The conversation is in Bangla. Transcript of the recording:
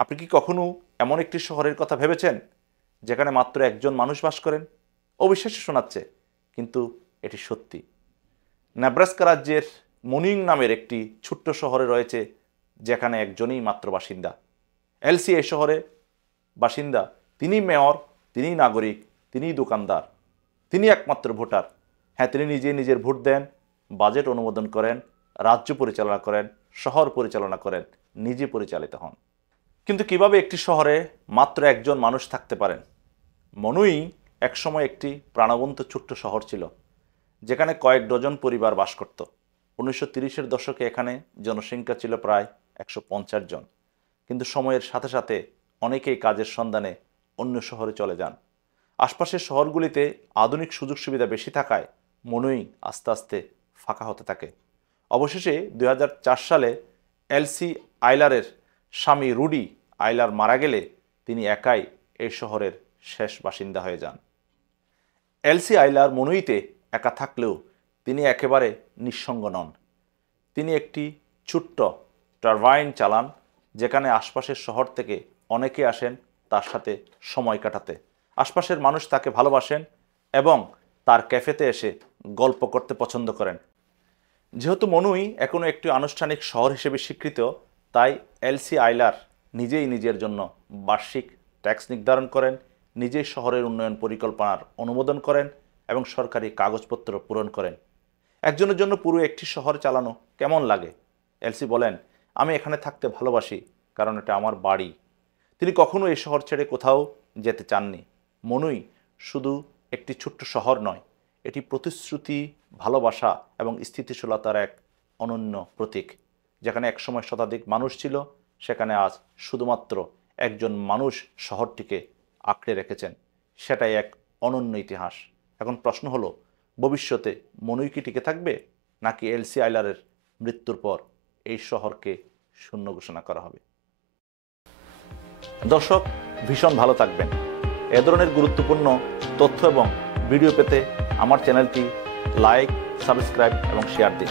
আপনি কি কখনো এমন একটি শহরের কথা ভেবেছেন যেখানে মাত্র একজন মানুষ বাস করেন? অবিশ্বাস্য শোনাচ্ছে, কিন্তু এটি সত্যি। নেব্রাস্কা রাজ্যের মনিং নামের একটি ছোট্ট শহরে রয়েছে যেখানে একজনই মাত্র বাসিন্দা। এলসি এই শহরে বাসিন্দা। তিনি মেয়র, তিনি নাগরিক, তিনি দোকানদার, তিনি একমাত্র ভোটার। হ্যাঁ, তিনি নিজের ভোট দেন, বাজেট অনুমোদন করেন, রাজ্য পরিচালনা করেন, শহর পরিচালনা করেন, নিজে পরিচালিত হন। কিন্তু কিভাবে একটি শহরে মাত্র একজন মানুষ থাকতে পারেন? মনুই একসময় একটি প্রাণবন্ত ছোট্ট শহর ছিল যেখানে কয়েক ডজন পরিবার বাস করত। 1930-এর দশকে এখানে জনসংখ্যা ছিল প্রায় 150 জন। কিন্তু সময়ের সাথে সাথে অনেকেই কাজের সন্ধানে অন্য শহরে চলে যান। আশপাশের শহরগুলিতে আধুনিক সুযোগ সুবিধা বেশি থাকায় মনুই আস্তে আস্তে ফাঁকা হতে থাকে। অবশেষে 2004 সালে এলসি আইলারের স্বামী রুডি আইলার মারা গেলে তিনি একাই এই শহরের শেষ বাসিন্দা হয়ে যান। এলসি আইলার মনুইতে একা থাকলেও তিনি একেবারে নিঃসঙ্গ নন। তিনি একটি ছোট্ট টারবাইন চালান যেখানে আশপাশের শহর থেকে অনেকে আসেন তার সাথে সময় কাটাতে। আশপাশের মানুষ তাকে ভালোবাসেন এবং তার ক্যাফেতে এসে গল্প করতে পছন্দ করেন। যেহেতু মনুই এখনও একটি আনুষ্ঠানিক শহর হিসেবে স্বীকৃত, তাই এলসি আইলার নিজেই নিজের জন্য বার্ষিক ট্যাক্স নির্ধারণ করেন, নিজেই শহরের উন্নয়ন পরিকল্পনার অনুমোদন করেন এবং সরকারি কাগজপত্র পূরণ করেন। একজনের জন্য পুরো একটি শহর চালানো কেমন লাগে? এলসি বলেন, আমি এখানে থাকতে ভালোবাসি কারণ এটা আমার বাড়ি। তিনি কখনো এই শহর ছেড়ে কোথাও যেতে চাননি। মনুই শুধু একটি ছোট্ট শহর নয়, এটি প্রতিশ্রুতি, ভালোবাসা এবং স্থিতিশীলতার এক অনন্য প্রতীক। যেখানে একসময় শতাধিক মানুষ ছিল, সেখানে আজ শুধুমাত্র একজন মানুষ শহরটিকে আঁকড়ে রেখেছেন। সেটাই এক অনন্য ইতিহাস। এখন প্রশ্ন হলো, ভবিষ্যতে মনুই কি টিকে থাকবে, নাকি এলসি আইলারের মৃত্যুর পর এই শহরকে শূন্য ঘোষণা করা হবে? দর্শক, ভীষণ ভালো থাকবেন। এ ধরনের গুরুত্বপূর্ণ তথ্য এবং ভিডিও পেতে আমার চ্যানেলটি লাইক, সাবস্ক্রাইব এবং শেয়ার দিন।